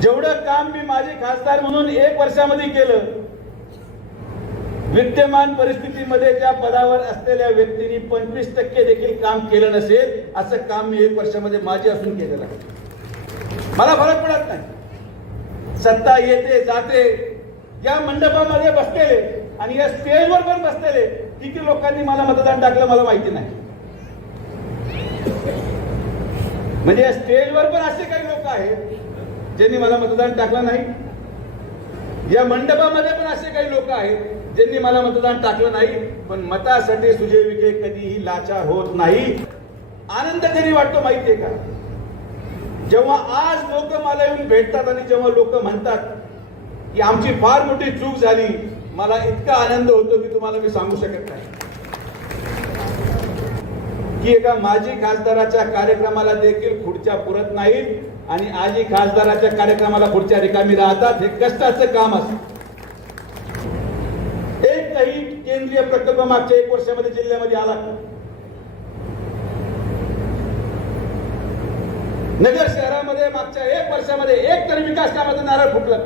जेवढं काम मी माझे खासदार म्हणून 1 वर्षामध्ये केलं, विद्यमान परिस्थितीमध्ये त्या पदावर असलेल्या व्यक्तींनी 25% देखील काम केलं नसेल असं काम मी 1 वर्षामध्ये माझे असून केलेलं आहे. मला फरक पडत नाही. सत्ता येते जाते. या मंडपामध्ये बसलेले आणि या स्टेजवर पण बसलेले किती लोकांनी मला मतदान टाकलं मला माहिती नाही. म्हणजे या स्टेजवर पण असे काही लोक आहेत ज्यांनी मला मतदान टाकलं नाही. या मंडपामध्ये पण असे काही लोक आहेत ज्यांनी मला मतदान टाकलं नाही. पण मतासाठी सुजय विखे कधीही लाचार होत नाही. आनंद कधी वाटतो माहितीये का? जेव्हा आज लोक मला येऊन भेटतात आणि जेव्हा लोक म्हणतात की आमची फार मोठी चूक झाली, मला इतका आनंद होतो की तुम्हाला मी सांगू शकत नाही. की एका माजी खासदाराच्या कार्यक्रमाला देखील खुर्च्या पुरत नाहीत आणि आजी खासदाराच्या कार्यक्रमाला खुर्च्या रिकामी राहतात. हे कष्टाचं काम असतं. एकही केंद्रीय प्रकल्प मागच्या 1 वर्षामध्ये जिल्ह्यामध्ये आला. नगर शहरामध्ये मागच्या 1 वर्षामध्ये एक तरी विकास कामाचं नारळ फुटलं.